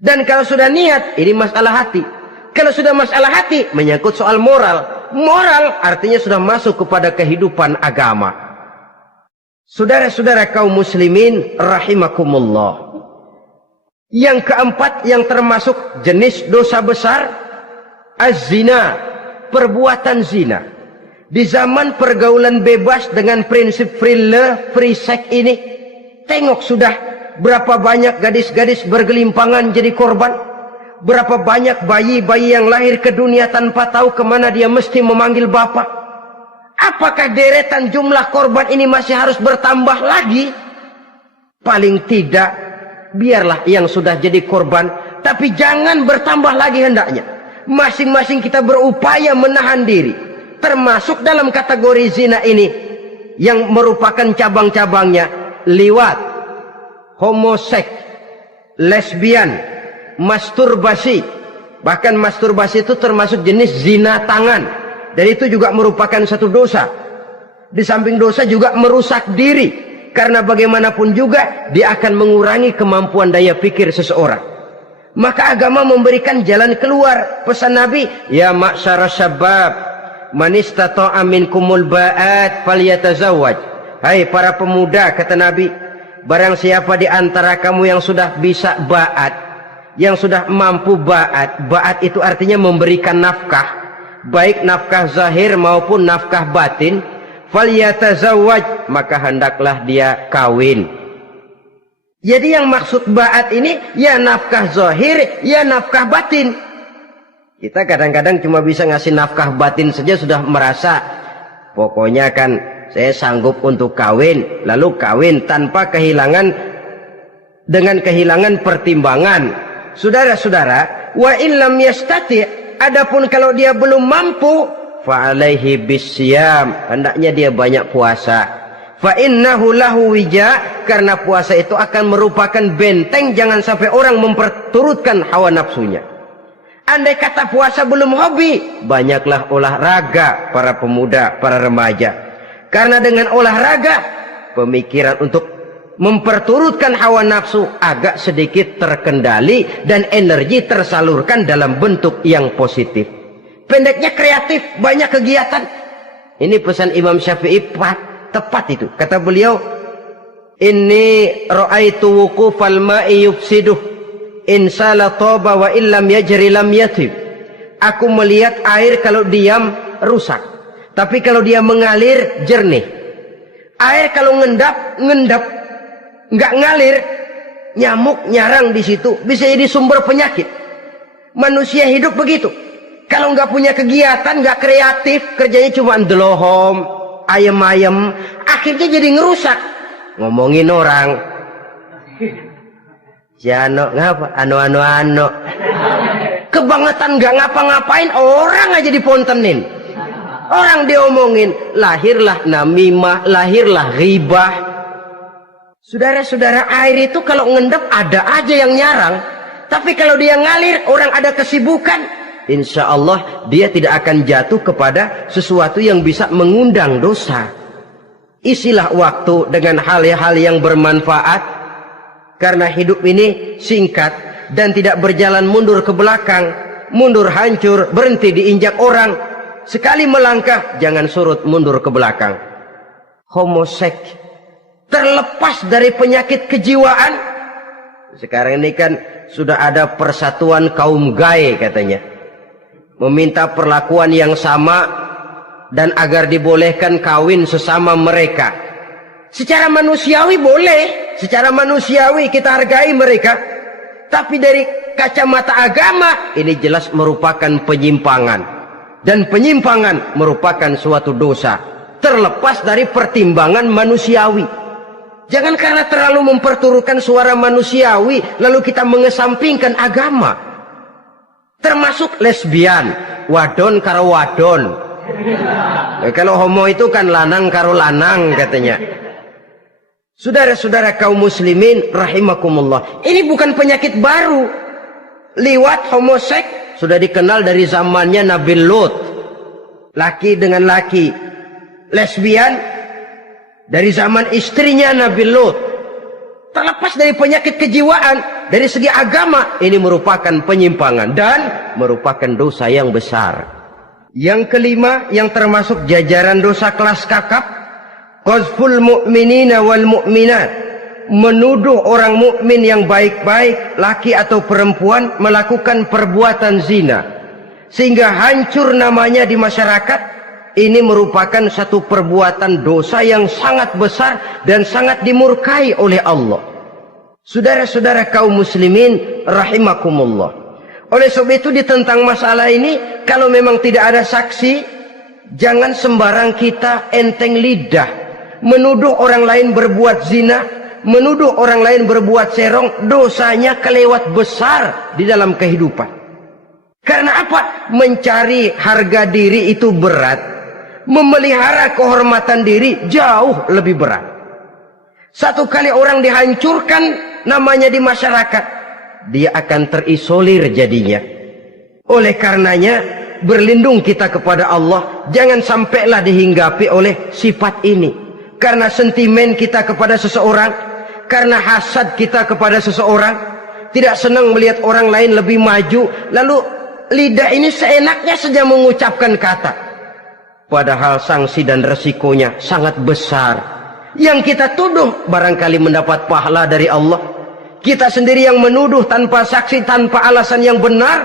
Dan kalau sudah niat, ini masalah hati. Kalau sudah masalah hati, menyangkut soal moral. Moral artinya sudah masuk kepada kehidupan agama. Saudara-saudara kaum muslimin rahimakumullah. Yang keempat yang termasuk jenis dosa besar, az-zina, perbuatan zina. Di zaman pergaulan bebas dengan prinsip free love, free sex ini, tengok sudah berapa banyak gadis-gadis bergelimpangan jadi korban. Berapa banyak bayi-bayi yang lahir ke dunia tanpa tahu kemana dia mesti memanggil bapak. Apakah deretan jumlah korban ini masih harus bertambah lagi? Paling tidak, biarlah yang sudah jadi korban, tapi jangan bertambah lagi hendaknya. Masing-masing kita berupaya menahan diri. Termasuk dalam kategori zina ini yang merupakan cabang-cabangnya liwat, homoseks, lesbian, masturbasi. Bahkan masturbasi itu termasuk jenis zina tangan. Dan itu juga merupakan satu dosa. Di samping dosa juga merusak diri. Karena bagaimanapun juga dia akan mengurangi kemampuan daya pikir seseorang. Maka agama memberikan jalan keluar. Pesan Nabi, ya ma'syara syabab, man istata'a minkumul ba'at falyatazawwaj. Hai para pemuda, kata Nabi, barang siapa di antara kamu yang sudah bisa ba'at, yang sudah mampu ba'at. Ba'at itu artinya memberikan nafkah, baik nafkah zahir maupun nafkah batin. Falyatazawwaj, maka hendaklah dia kawin. Jadi yang maksud ba'at ini ya nafkah zahir, ya nafkah batin. Kita kadang-kadang cuma bisa ngasih nafkah batin saja sudah merasa pokoknya kan saya sanggup untuk kawin, lalu kawin tanpa kehilangan, dengan kehilangan pertimbangan. Saudara-saudara, wa illam yastati, adapun kalau dia belum mampu, fa alaihi bisyam, hendaknya dia banyak puasa. Fa innahu lahu wija, karena puasa itu akan merupakan benteng jangan sampai orang memperturutkan hawa nafsunya. Andai kata puasa belum hobi, banyaklah olahraga para pemuda, para remaja. Karena dengan olahraga, pemikiran untuk memperturutkan hawa nafsu agak sedikit terkendali dan energi tersalurkan dalam bentuk yang positif. Pendeknya kreatif, banyak kegiatan. Ini pesan Imam Syafi'i tepat itu. Kata beliau, inni ra'aitu wuqufal ma'i yufsiduh, insala toba wa illam yajri lam yatib. Aku melihat air kalau diam rusak, tapi kalau dia mengalir jernih. Air kalau ngendap, nggak ngalir, nyamuk nyarang di situ, bisa jadi sumber penyakit. Manusia hidup begitu. Kalau nggak punya kegiatan, nggak kreatif, kerjanya cuma delohom, ayam-ayam, akhirnya jadi ngerusak. Ngomongin orang, si Ano ngapa? Ano. Kebangetan nggak ngapa-ngapain, orang aja dipontenin. Orang diomongin, lahirlah namimah, lahirlah ghibah. Saudara-saudara, air itu kalau ngendap ada aja yang nyarang. Tapi kalau dia ngalir, orang ada kesibukan, insya Allah dia tidak akan jatuh kepada sesuatu yang bisa mengundang dosa. Isilah waktu dengan hal-hal yang bermanfaat. Karena hidup ini singkat dan tidak berjalan mundur ke belakang. Mundur hancur, berhenti diinjak orang. Sekali melangkah, jangan surut mundur ke belakang. Homoseks terlepas dari penyakit kejiwaan. Sekarang ini kan sudah ada persatuan kaum gay katanya. Meminta perlakuan yang sama dan agar dibolehkan kawin sesama mereka. Secara manusiawi boleh, secara manusiawi kita hargai mereka. Tapi dari kacamata agama ini jelas merupakan penyimpangan. Dan penyimpangan merupakan suatu dosa. Terlepas dari pertimbangan manusiawi. Jangan karena terlalu memperturutkan suara manusiawi lalu kita mengesampingkan agama. Termasuk lesbian, wadon karo wadon. Kalau homo itu kan lanang karo lanang katanya. Saudara-saudara kaum muslimin rahimakumullah, ini bukan penyakit baru. Liwat, homoseks sudah dikenal dari zamannya Nabi Lut. Laki dengan laki. Lesbian dari zaman istrinya Nabi Lut. Terlepas dari penyakit kejiwaan, dari segi agama ini merupakan penyimpangan dan merupakan dosa yang besar. Yang kelima yang termasuk jajaran dosa kelas kakap, qazful mu'minina wal mu'minat, menuduh orang mukmin yang baik-baik, laki atau perempuan, melakukan perbuatan zina sehingga hancur namanya di masyarakat. Ini merupakan satu perbuatan dosa yang sangat besar dan sangat dimurkai oleh Allah. Saudara-saudara kaum muslimin rahimakumullah. Oleh sebab itu tentang masalah ini, kalau memang tidak ada saksi, jangan sembarang kita enteng lidah menuduh orang lain berbuat zina, menuduh orang lain berbuat serong. Dosanya kelewat besar di dalam kehidupan. Karena apa? Mencari harga diri itu berat, memelihara kehormatan diri jauh lebih berat. Satu kali orang dihancurkan namanya di masyarakat, dia akan terisolir jadinya. Oleh karenanya berlindung kita kepada Allah, jangan sampailah dihinggapi oleh sifat ini. Karena sentimen kita kepada seseorang, karena hasad kita kepada seseorang, tidak senang melihat orang lain lebih maju, lalu lidah ini seenaknya saja mengucapkan kata. Padahal sanksi dan resikonya sangat besar. Yang kita tuduh barangkali mendapat pahala dari Allah. Kita sendiri yang menuduh tanpa saksi, tanpa alasan yang benar,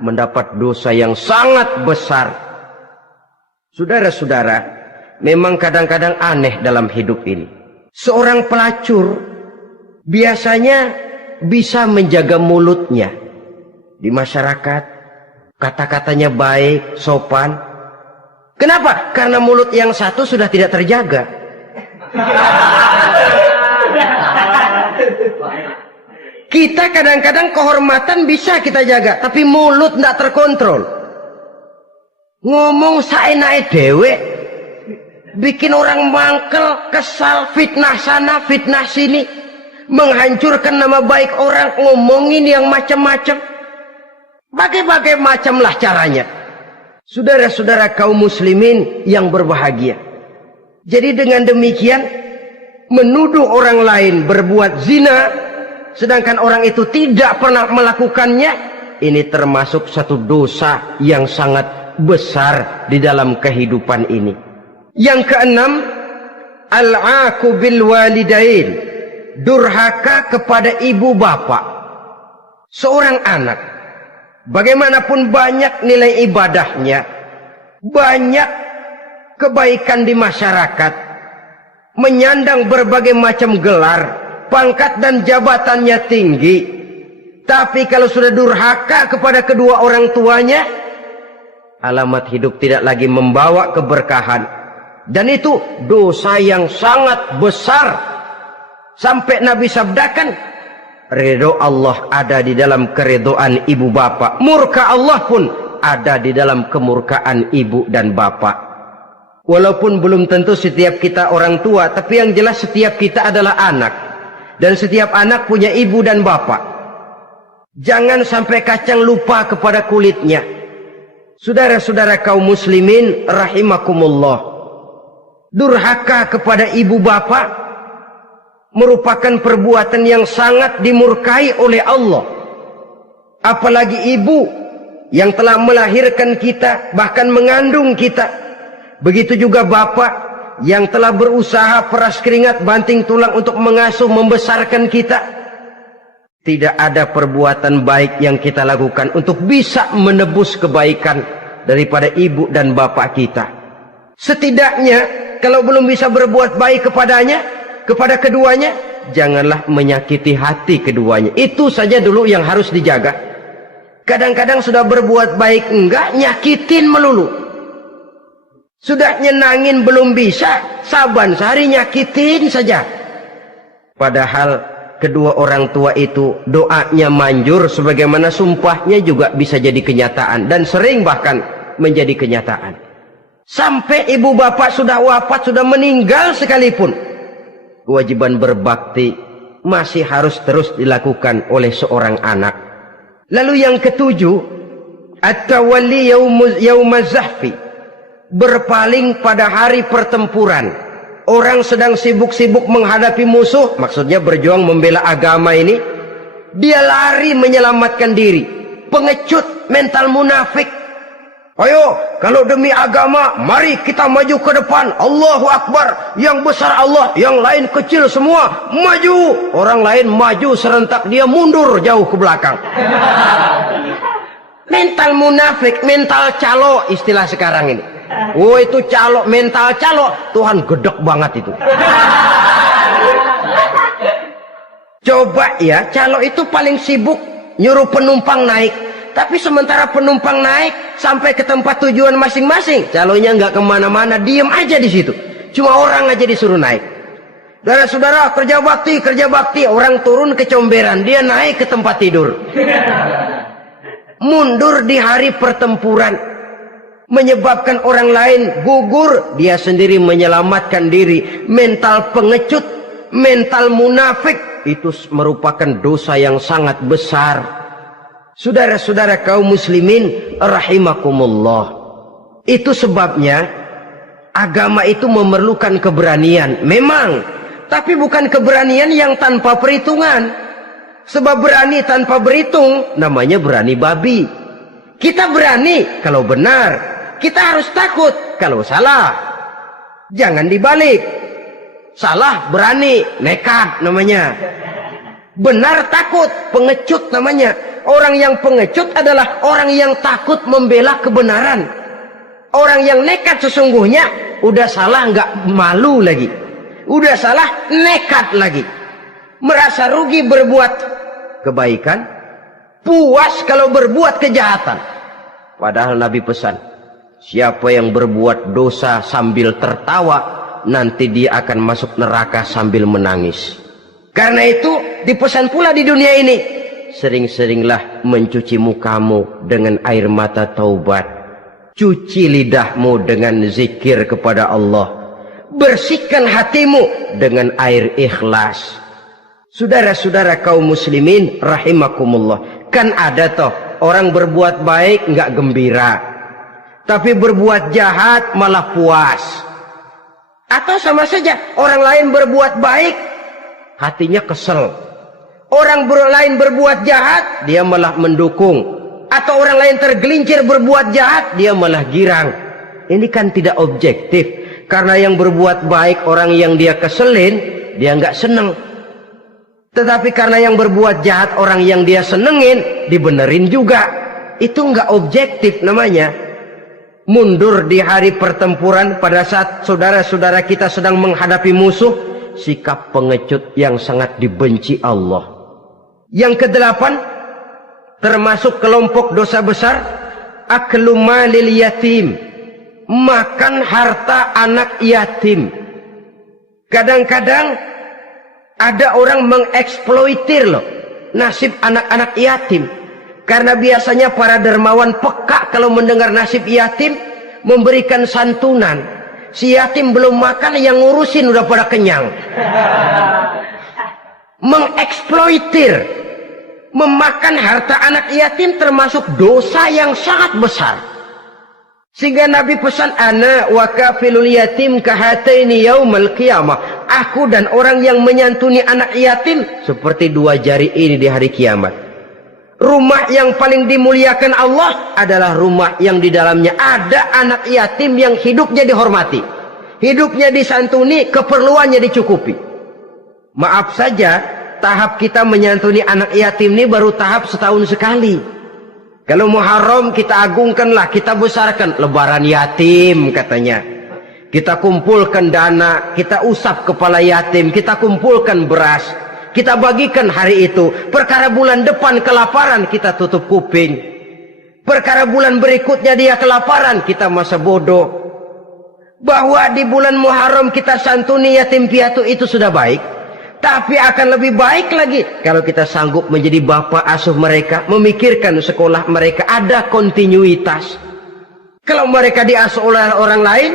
mendapat dosa yang sangat besar. Saudara-saudara, memang kadang-kadang aneh dalam hidup ini. Seorang pelacur biasanya bisa menjaga mulutnya di masyarakat, kata-katanya baik, sopan. Kenapa? Karena mulut yang satu sudah tidak terjaga. Kita kadang-kadang kehormatan bisa kita jaga, tapi mulut tidak terkontrol. Ngomong saenake dewe, bikin orang mangkel, kesal, fitnah sana, fitnah sini, menghancurkan nama baik orang, ngomongin yang macam-macam. Bagai-bagai macamlah caranya. Saudara-saudara kaum muslimin yang berbahagia. Jadi dengan demikian, menuduh orang lain berbuat zina, sedangkan orang itu tidak pernah melakukannya, ini termasuk satu dosa yang sangat besar di dalam kehidupan ini. Yang keenam, al-'aqu bil walidain, durhaka kepada ibu bapak. Seorang anak, bagaimanapun banyak nilai ibadahnya, banyak kebaikan di masyarakat, menyandang berbagai macam gelar, pangkat dan jabatannya tinggi, tapi kalau sudah durhaka kepada kedua orang tuanya, alamat hidup tidak lagi membawa keberkahan. Dan itu dosa yang sangat besar. Sampai Nabi sabdakan, ridho Allah ada di dalam keridhaan ibu bapak, murka Allah pun ada di dalam kemurkaan ibu dan bapak. Walaupun belum tentu setiap kita orang tua, tapi yang jelas setiap kita adalah anak, dan setiap anak punya ibu dan bapak. Jangan sampai kacang lupa kepada kulitnya. Saudara-saudara kaum muslimin rahimakumullah, durhaka kepada ibu bapak merupakan perbuatan yang sangat dimurkai oleh Allah. Apalagi ibu yang telah melahirkan kita, bahkan mengandung kita. Begitu juga bapak yang telah berusaha peras keringat banting tulang untuk mengasuh membesarkan kita. Tidak ada perbuatan baik yang kita lakukan untuk bisa menebus kebaikan daripada ibu dan bapak kita. Setidaknya kalau belum bisa berbuat baik kepadanya, kepada keduanya, janganlah menyakiti hati keduanya. Itu saja dulu yang harus dijaga. Kadang-kadang sudah berbuat baik enggak, nyakitin melulu. Sudah nyenangin belum bisa, saban sehari nyakitin saja. Padahal kedua orang tua itu doanya manjur, sebagaimana sumpahnya juga bisa jadi kenyataan, dan sering bahkan menjadi kenyataan. Sampai ibu bapak sudah wafat, sudah meninggal sekalipun, kewajiban berbakti masih harus terus dilakukan oleh seorang anak. Lalu yang ketujuh, at-tawalli yaumaz zahfi, berpaling pada hari pertempuran. Orang sedang sibuk-sibuk menghadapi musuh, maksudnya berjuang membela agama ini, dia lari menyelamatkan diri. Pengecut, mental munafik. Ayo, kalau demi agama, mari kita maju ke depan. Allahu Akbar. Yang besar Allah, yang lain kecil semua. Maju. Orang lain maju serentak, dia mundur jauh ke belakang. Mental munafik, mental calo istilah sekarang ini. Oh, itu calo, mental calo. Tuhan gedek banget itu. Coba ya, calo itu paling sibuk nyuruh penumpang naik. Tapi sementara penumpang naik sampai ke tempat tujuan masing-masing, calonya nggak kemana-mana, diem aja di situ. Cuma orang aja disuruh naik. Saudara-saudara, kerja bakti, orang turun ke comberan, dia naik ke tempat tidur. Mundur di hari pertempuran, menyebabkan orang lain gugur, dia sendiri menyelamatkan diri. Mental pengecut, mental munafik, itu merupakan dosa yang sangat besar. Saudara-saudara kaum muslimin rahimakumullah, itu sebabnya agama itu memerlukan keberanian memang, tapi bukan keberanian yang tanpa perhitungan. Sebab berani tanpa berhitung namanya berani babi. Kita berani kalau benar, kita harus takut kalau salah. Jangan dibalik. Salah berani, nekat namanya. Benar takut, pengecut namanya. Orang yang pengecut adalah orang yang takut membela kebenaran. Orang yang nekat sesungguhnya udah salah nggak malu lagi, udah salah nekat lagi, merasa rugi berbuat kebaikan, puas kalau berbuat kejahatan. Padahal Nabi pesan, siapa yang berbuat dosa sambil tertawa, nanti dia akan masuk neraka sambil menangis. Karena itu dipesan pula di dunia ini, sering-seringlah mencuci mukamu dengan air mata taubat. Cuci lidahmu dengan zikir kepada Allah. Bersihkan hatimu dengan air ikhlas. Saudara-saudara kaum muslimin rahimakumullah. Kan ada toh orang berbuat baik nggak gembira, tapi berbuat jahat malah puas. Atau sama saja, orang lain berbuat baik, hatinya kesel. Orang lain berbuat jahat, dia malah mendukung. Atau orang lain tergelincir berbuat jahat, dia malah girang. Ini kan tidak objektif. Karena yang berbuat baik, orang yang dia keselin, dia nggak seneng. Tetapi karena yang berbuat jahat, orang yang dia senengin, dibenerin juga. Itu nggak objektif namanya. Mundur di hari pertempuran pada saat saudara-saudara kita sedang menghadapi musuh, sikap pengecut yang sangat dibenci Allah. Yang kedelapan, termasuk kelompok dosa besar, aklu malil yatim, makan harta anak yatim. Kadang-kadang ada orang mengeksploitir loh nasib anak-anak yatim. Karena biasanya para dermawan peka kalau mendengar nasib yatim, memberikan santunan. Si yatim belum makan, yang ngurusin udah pada kenyang. Mengeksploitir, memakan harta anak yatim termasuk dosa yang sangat besar. Sehingga Nabi pesan, ana wa kafilul yatim kahataini yaumal qiyamah. Aku dan orang yang menyantuni anak yatim seperti dua jari ini di hari kiamat. Rumah yang paling dimuliakan Allah adalah rumah yang di dalamnya ada anak yatim yang hidupnya dihormati, hidupnya disantuni, keperluannya dicukupi. Maaf saja, tahap kita menyantuni anak yatim ini baru tahap setahun sekali. Kalau Muharram kita agungkanlah, kita besarkan. Lebaran yatim katanya. Kita kumpulkan dana, kita usap kepala yatim, kita kumpulkan beras, kita bagikan hari itu. Perkara bulan depan kelaparan, kita tutup kuping. Perkara bulan berikutnya dia kelaparan, kita masa bodoh. Bahwa di bulan Muharram kita santuni yatim piatu itu sudah baik. Tapi akan lebih baik lagi kalau kita sanggup menjadi bapak asuh mereka, memikirkan sekolah mereka, ada kontinuitas. Kalau mereka diasuh oleh orang lain,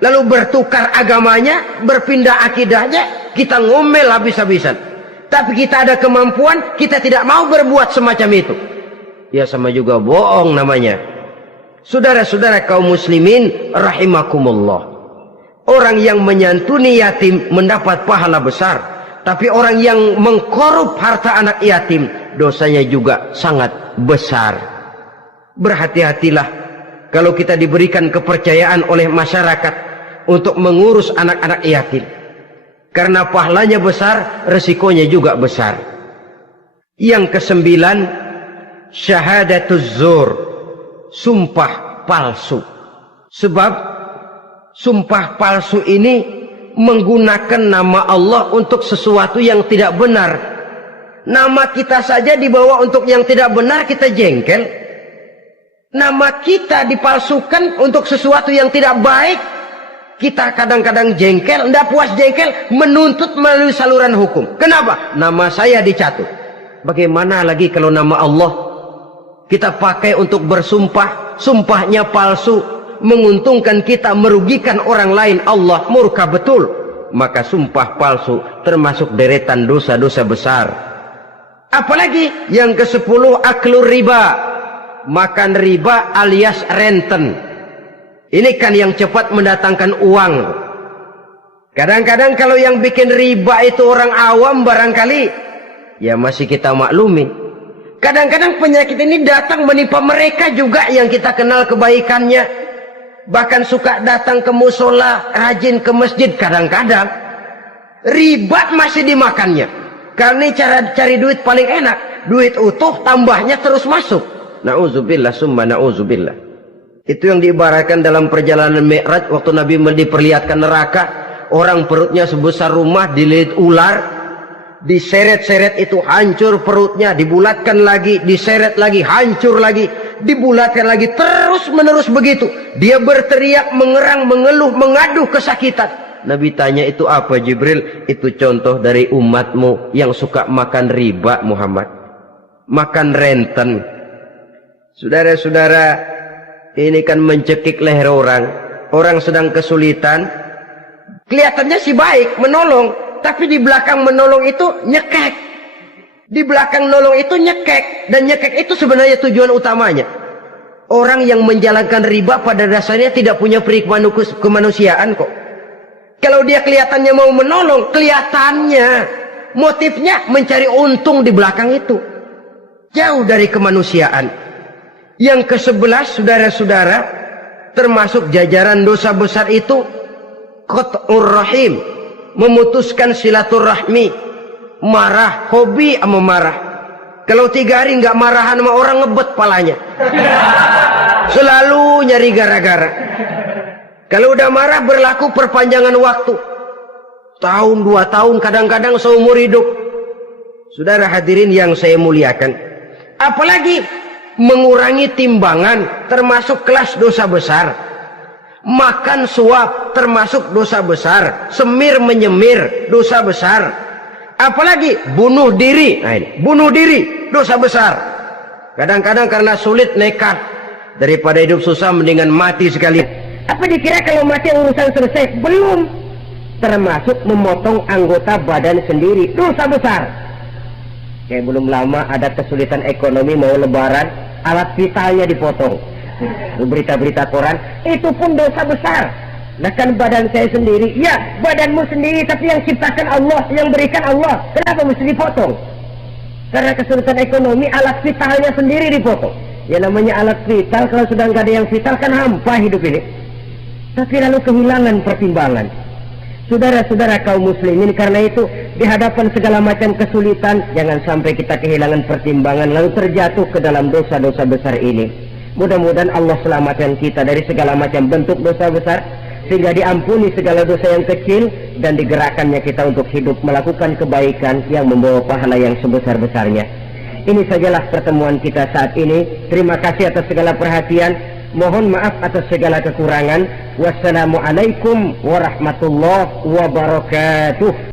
lalu bertukar agamanya, berpindah akidahnya, kita ngomel habis-habisan. Tapi kita ada kemampuan, kita tidak mau berbuat semacam itu. Ya sama juga bohong namanya. Saudara-saudara kaum muslimin rahimakumullah. Orang yang menyantuni yatim mendapat pahala besar. Tapi orang yang mengkorup harta anak yatim, dosanya juga sangat besar. Berhati-hatilah kalau kita diberikan kepercayaan oleh masyarakat untuk mengurus anak-anak yatim. Karena pahalanya besar, resikonya juga besar. Yang kesembilan, syahadatuz zur, sumpah palsu. Sebab sumpah palsu ini menggunakan nama Allah untuk sesuatu yang tidak benar. Nama kita saja dibawa untuk yang tidak benar, kita jengkel. Nama kita dipalsukan untuk sesuatu yang tidak baik, kita kadang-kadang jengkel. Tidak puas jengkel, menuntut melalui saluran hukum. Kenapa? Nama saya dicatut. Bagaimana lagi kalau nama Allah kita pakai untuk bersumpah, sumpahnya palsu, menguntungkan kita, merugikan orang lain, Allah murka betul. Maka sumpah palsu termasuk deretan dosa-dosa besar. Apalagi yang ke-10, aklur riba, makan riba alias renten. Ini kan yang cepat mendatangkan uang. Kadang-kadang kalau yang bikin riba itu orang awam barangkali, ya masih kita maklumi. Kadang-kadang penyakit ini datang menimpa mereka juga yang kita kenal kebaikannya. Bahkan suka datang ke musola, rajin ke masjid. Kadang-kadang riba masih dimakannya. Karena cara cari duit paling enak, duit utuh tambahnya terus masuk. Na'udzubillah summa na'udzubillah. Itu yang diibaratkan dalam perjalanan Mi'raj waktu Nabi diperlihatkan neraka. Orang perutnya sebesar rumah dililit ular, diseret-seret itu hancur perutnya, dibulatkan lagi, diseret lagi, hancur lagi, dibulatkan lagi, terus menerus begitu. Dia berteriak, mengerang, mengeluh, mengaduh kesakitan. Nabi tanya, itu apa Jibril? Itu contoh dari umatmu yang suka makan riba Muhammad, makan renten. Saudara-saudara, ini kan mencekik leher orang. Orang sedang kesulitan, kelihatannya sih baik, menolong, tapi di belakang menolong itu nyekek. Di belakang nolong itu nyekek. Dan nyekek itu sebenarnya tujuan utamanya. Orang yang menjalankan riba pada dasarnya tidak punya peri kemanusiaan kok. Kalau dia kelihatannya mau menolong, kelihatannya motifnya mencari untung di belakang itu. Jauh dari kemanusiaan. Yang ke-11, saudara-saudara, termasuk jajaran dosa besar itu qat'ur rahim, memutuskan silaturahmi. Marah, hobi sama marah. Kalau 3 hari nggak marahan sama orang, ngebet palanya. Selalu nyari gara-gara. Kalau udah marah berlaku perpanjangan waktu. Tahun, 2 tahun, kadang-kadang seumur hidup. Saudara hadirin yang saya muliakan. Apalagi mengurangi timbangan termasuk kelas dosa besar. Makan suap termasuk dosa besar. Semir menyemir dosa besar. Apalagi bunuh diri. Nah ini, bunuh diri dosa besar. Kadang-kadang karena sulit nekat, daripada hidup susah mendingan mati sekali. Apa dikira kalau mati urusan selesai? Belum. Termasuk memotong anggota badan sendiri, dosa besar. Kayak belum lama ada kesulitan ekonomi, mau lebaran, alat vitalnya dipotong. berita-berita koran, itu pun dosa besar. Nah kan badan saya sendiri, ya badanmu sendiri, tapi yang ciptakan Allah, yang berikan Allah, kenapa mesti dipotong? Karena kesulitan ekonomi, alat vitalnya sendiri dipotong. Ya namanya alat vital, kalau sudah nggak ada yang vital kan hampa hidup ini. Tapi lalu kehilangan pertimbangan. Saudara-saudara kaum muslimin, karena itu di hadapan segala macam kesulitan, jangan sampai kita kehilangan pertimbangan lalu terjatuh ke dalam dosa-dosa besar ini. Mudah-mudahan Allah selamatkan kita dari segala macam bentuk dosa besar, sehingga diampuni segala dosa yang kecil dan digerakkannya kita untuk hidup melakukan kebaikan yang membawa pahala yang sebesar-besarnya. Ini sajalah pertemuan kita saat ini. Terima kasih atas segala perhatian. Mohon maaf atas segala kekurangan. Wassalamualaikum warahmatullahi wabarakatuh.